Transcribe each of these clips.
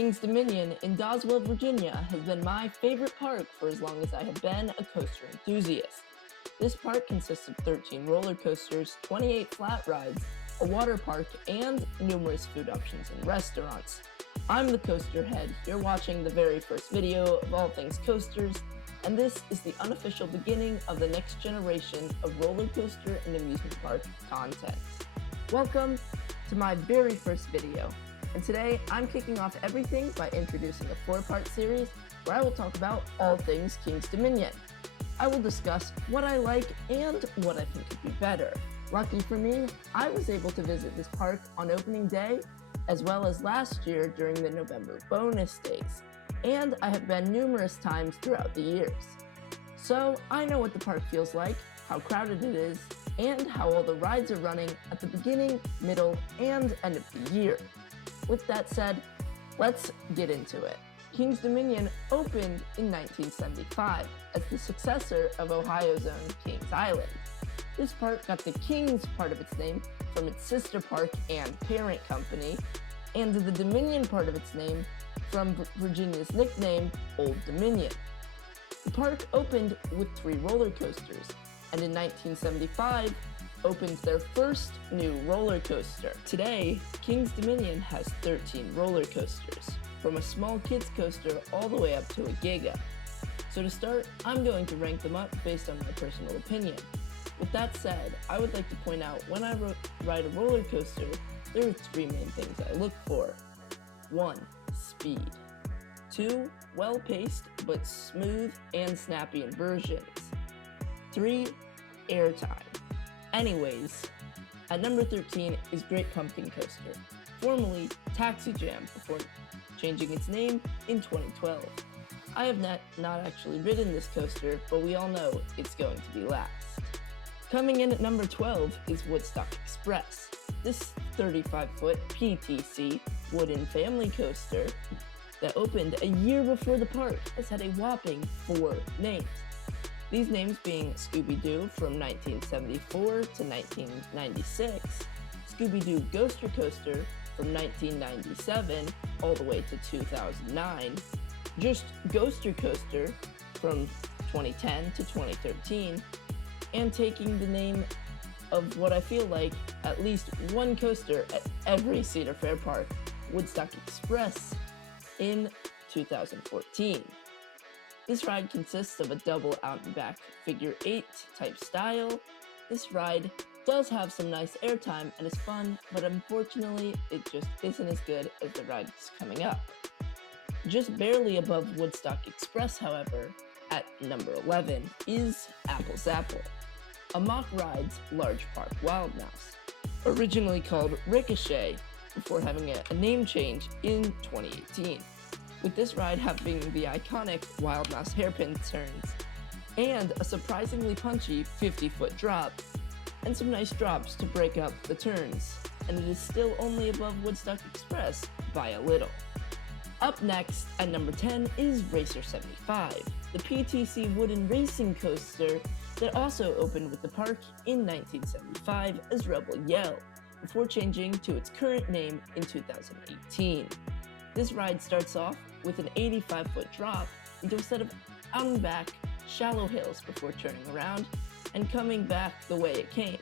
King's Dominion in Doswell, Virginia has been my favorite park for as long as I have been a coaster enthusiast. This park consists of 13 roller coasters, 28 flat rides, a water park, and numerous food options and restaurants. I'm the coaster head here watching the very first video of all things coasters, and this is the unofficial beginning of the next generation of roller coaster and amusement park content. Welcome to my very first video, and today I'm kicking off everything by introducing a 4-part series where I will talk about all things King's Dominion. I will discuss what I like and what I think could be better. Lucky for me, I was able to visit this park on opening day, as well as last year during the November bonus days, and I have been numerous times throughout the years. So I know what the park feels like, how crowded it is, and how all the rides are running at the beginning, middle, and end of the year. With that said, let's get into it. King's Dominion opened in 1975 as the successor of Ohio's own Kings Island. This park got the Kings part of its name from its sister park and parent company, and the Dominion part of its name from Virginia's nickname, Old Dominion. The park opened with 3 roller coasters, and in 1975 opened their first new roller coaster. Today, King's Dominion has 13 roller coasters, from a small kids coaster all the way up to a giga. So to start, I'm going to rank them up based on my personal opinion. With that said, I would like to point out when I ride a roller coaster, there are 3 main things I look for. 1. Speed. 2. Well-paced but smooth and snappy inversions. 3. Airtime. Anyways, at number 13 is Great Pumpkin Coaster, formerly Taxi Jam before changing its name in 2012. I have not actually ridden this coaster, but we all know it's going to be last. Coming in at number 12 is Woodstock Express. This 35-foot PTC wooden family coaster that opened a year before the park has had a whopping 4 names. These names being Scooby-Doo from 1974 to 1996, Scooby-Doo Ghoster Coaster from 1997 all the way to 2009, just Ghoster Coaster from 2010 to 2013, and taking the name of what I feel like at least one coaster at every Cedar Fair park, Woodstock Express, in 2014. This ride consists of a double out and back figure 8 type style. This ride does have some nice airtime and is fun, but unfortunately it just isn't as good as the rides coming up. Just barely above Woodstock Express, however, at number 11 is Apple's Apple, a mock ride's large park wild mouse, originally called Ricochet before having a name change in 2018. With this ride having the iconic wild mouse hairpin turns, and a surprisingly punchy 50-foot drop, and some nice drops to break up the turns, and it is still only above Woodstock Express by a little. Up next, at number 10, is Racer 75, the PTC wooden racing coaster that also opened with the park in 1975 as Rebel Yell, before changing to its current name in 2018. This ride starts off with an 85-foot drop into a set of out and back shallow hills before turning around and coming back the way it came.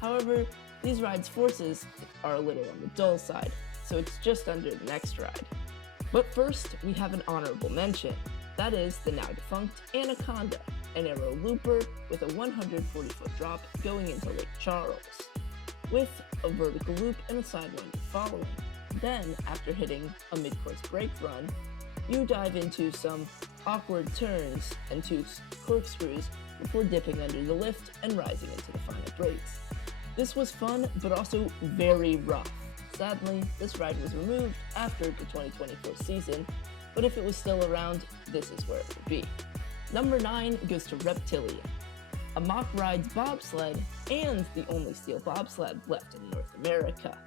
However, these rides' forces are a little on the dull side, so it's just under the next ride. But first, we have an honorable mention. That is the now defunct Anaconda, an aero looper with a 140-foot drop going into Lake Charles, with a vertical loop and a sidewinder following. Then, after hitting a mid-course brake run, you dive into some awkward turns and 2 corkscrews before dipping under the lift and rising into the final brakes. This was fun, but also very rough. Sadly, this ride was removed after the 2024 season, but if it was still around, this is where it would be. Number 9 goes to Reptilia, a mock rides bobsled and the only steel bobsled left in North America.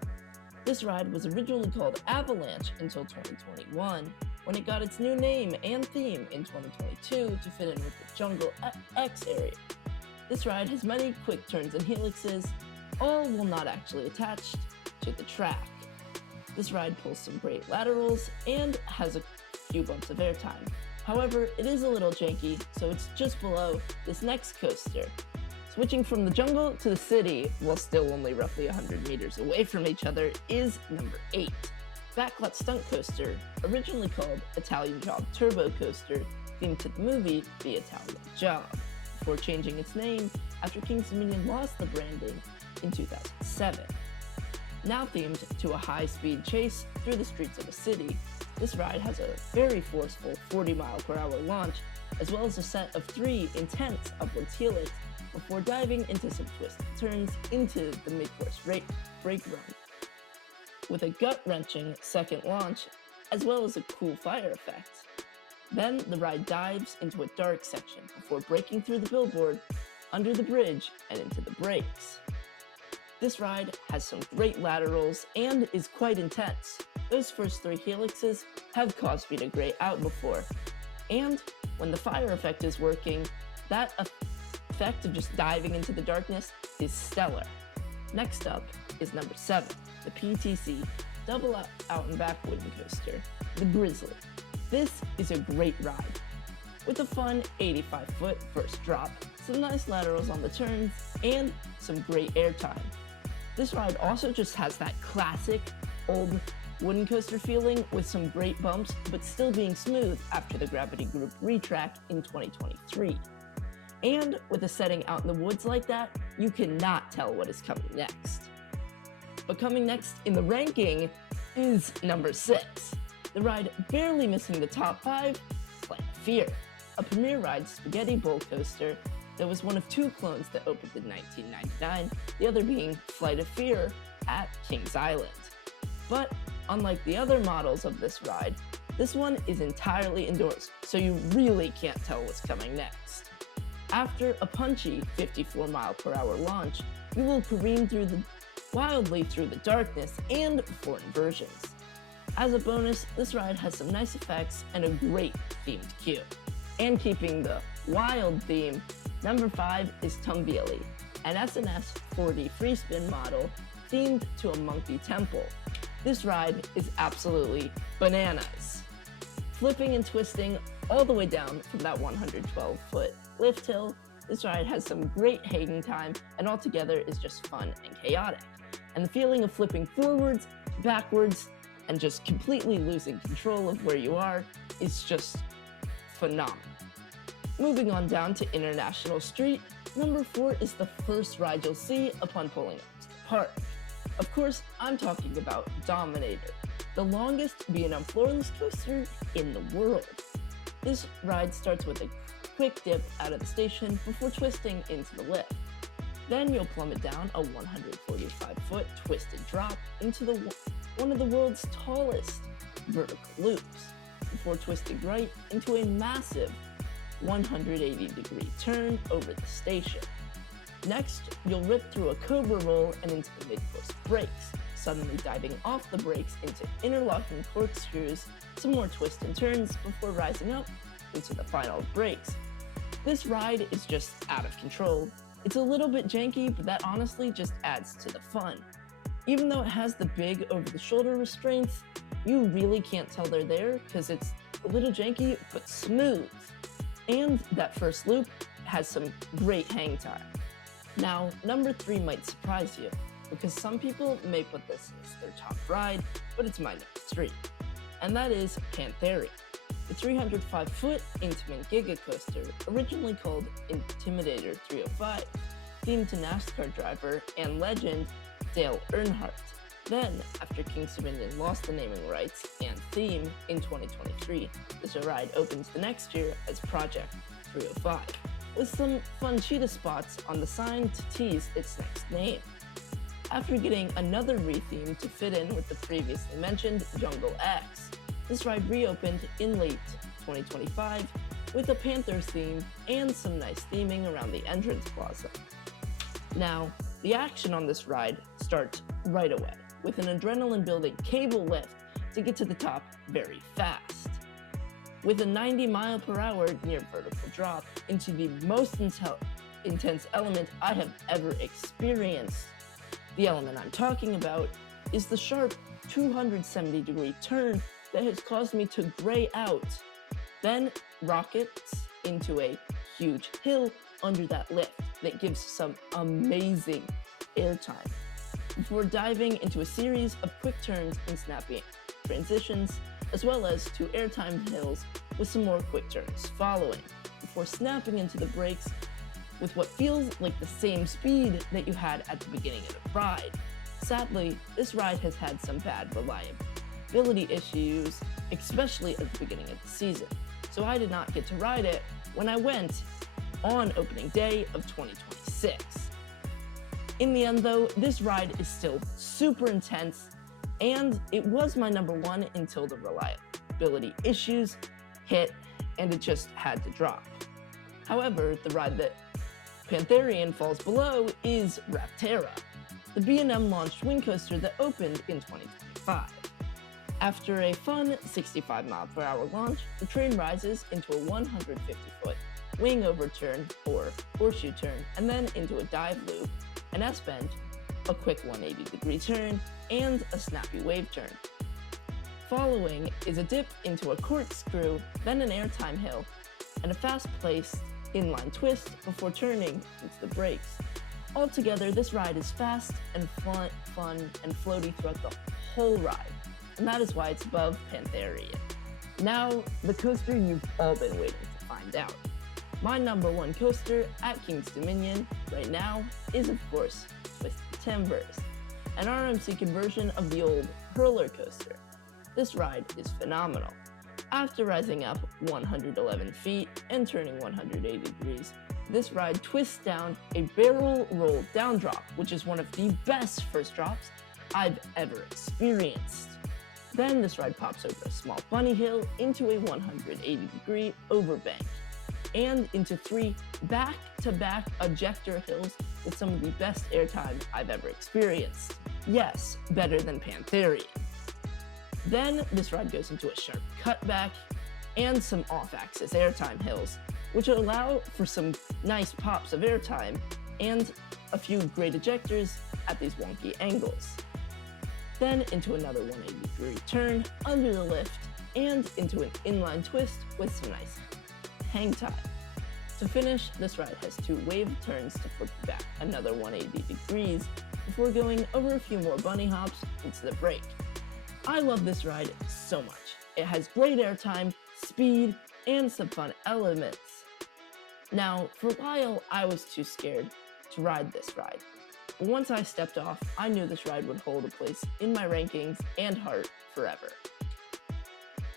This ride was originally called Avalanche until 2021, when it got its new name and theme in 2022 to fit in with the Jungle X area. This ride has many quick turns and helixes, all while not actually attached to the track. This ride pulls some great laterals and has a few bumps of airtime. However, it is a little janky, so it's just below this next coaster. Switching from the jungle to the city, while still only roughly 100 meters away from each other, is number 8. Backlot Stunt Coaster, originally called Italian Job Turbo Coaster, themed to the movie The Italian Job, before changing its name after Kings Dominion lost the branding in 2007. Now themed to a high-speed chase through the streets of a city, this ride has a very forceful 40-mile-per-hour launch, as well as a set of 3 intense upwards helix before diving into some twists and turns into the mid-course brake run, with a gut-wrenching second launch, as well as a cool fire effect. Then the ride dives into a dark section before breaking through the billboard, under the bridge, and into the brakes. This ride has some great laterals and is quite intense. Those first 3 helixes have caused me to gray out before, and when the fire effect is working, that effect of just diving into the darkness is stellar. Next up is number 7, the PTC Double Out and Back Wooden Coaster, the Grizzly. This is a great ride, with a fun 85-foot first drop, some nice laterals on the turns, and some great airtime. This ride also just has that classic old wooden coaster feeling with some great bumps, but still being smooth after the Gravity Group retrack in 2023. And with a setting out in the woods like that, you cannot tell what is coming next. But coming next in the ranking is number 6. The ride barely missing the top 5, Flight of Fear, a Premier Ride spaghetti bowl coaster that was one of 2 clones that opened in 1999, the other being Flight of Fear at Kings Island. But unlike the other models of this ride, this one is entirely indoors, so you really can't tell what's coming next. After a punchy 54-mile-per-hour launch, you will careen wildly through the darkness and before inversions. As a bonus, this ride has some nice effects and a great themed queue. And keeping the wild theme, number 5 is Tumbieli, an SNS 4D free spin model themed to a monkey temple. This ride is absolutely bananas. Flipping and twisting all the way down from that 112-foot lift hill, this ride has some great hanging time and altogether is just fun and chaotic. And the feeling of flipping forwards, backwards, and just completely losing control of where you are is just phenomenal. Moving on down to International Street, number 4 is the first ride you'll see upon pulling up to the park. Of course, I'm talking about Dominator, the longest B&M floorless coaster in the world. This ride starts with a quick dip out of the station before twisting into the lift. Then you'll plummet down a 145-foot twisted drop into one of the world's tallest vertical loops, before twisting right into a massive 180-degree turn over the station. Next, you'll rip through a cobra roll and into the mid-course brakes, suddenly diving off the brakes into interlocking corkscrews, some more twists and turns before rising up into the final brakes. This ride is just out of control. It's a little bit janky, but that honestly just adds to the fun. Even though it has the big over-the-shoulder restraints, you really can't tell they're there because it's a little janky but smooth. And that first loop has some great hang time. Now, number 3 might surprise you, because some people may put this as their top ride, but it's my number 3. And that is Pantheri, the 305-foot Intamin Giga Coaster, originally called Intimidator 305, themed to NASCAR driver and legend Dale Earnhardt. Then, after Kings Dominion lost the naming rights and theme in 2023, this ride opens the next year as Project 305, with some fun cheetah spots on the sign to tease its next name. After getting another retheme to fit in with the previously mentioned Jungle X, this ride reopened in late 2025 with a Panthers theme and some nice theming around the entrance plaza. Now, the action on this ride starts right away, with an adrenaline-building cable lift to get to the top very fast. With a 90-mile-per-hour near vertical drop into the most intense element I have ever experienced. The element I'm talking about is the sharp 270-degree turn that has caused me to gray out, then rockets into a huge hill under that lift that gives some amazing airtime, before diving into a series of quick turns and snappy transitions, as well as two airtime hills with some more quick turns following, before snapping into the brakes with what feels like the same speed that you had at the beginning of the ride. Sadly, this ride has had some bad reliability issues, especially at the beginning of the season, so I did not get to ride it when I went on opening day of 2026. In the end though, this ride is still super intense, and it was my number one until the reliability issues hit and it just had to drop. However, the ride that Pantherian falls below is Rapterra, the B&M launched wing coaster that opened in 2025. After a fun 65-mile-per-hour launch, the train rises into a 150-foot wing overturn or horseshoe turn, and then into a dive loop, an S-bend, a quick 180-degree turn, and a snappy wave turn. Following is a dip into a corkscrew, then an airtime hill, and a fast-paced inline twist before turning into the brakes. Altogether, this ride is fast and fun and floaty throughout the whole ride, and that is why it's above Pantherian. Now, the coaster you've all been waiting to find out. My number one coaster at King's Dominion right now is, of course, Twisted Timbers, an RMC conversion of the old roller coaster. This ride is phenomenal. After rising up 111 feet and turning 180 degrees, this ride twists down a barrel roll down drop, which is one of the best first drops I've ever experienced. Then this ride pops over a small bunny hill into a 180-degree overbank, and into three back-to-back ejector hills with some of the best airtime I've ever experienced. Yes, better than Pantherian. Then this ride goes into a sharp cutback and some off-axis airtime hills, which allow for some nice pops of airtime and a few great ejectors at these wonky angles. Then into another 180-degree turn under the lift and into an inline twist with some nice hang time. To finish, this ride has two wave turns to flip you back another 180 degrees before going over a few more bunny hops into the brake. I love this ride so much. It has great airtime, speed, and some fun elements. Now, for a while, I was too scared to ride this ride. But once I stepped off, I knew this ride would hold a place in my rankings and heart forever.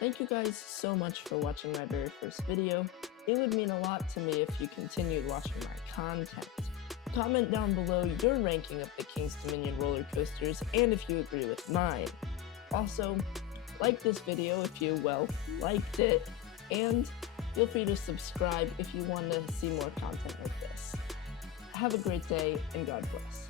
Thank you guys so much for watching my very first video. It would mean a lot to me if you continued watching my content. Comment down below your ranking of the King's Dominion roller coasters and if you agree with mine. Also, like this video if you, liked it, and feel free to subscribe if you want to see more content like this. Have a great day, and God bless.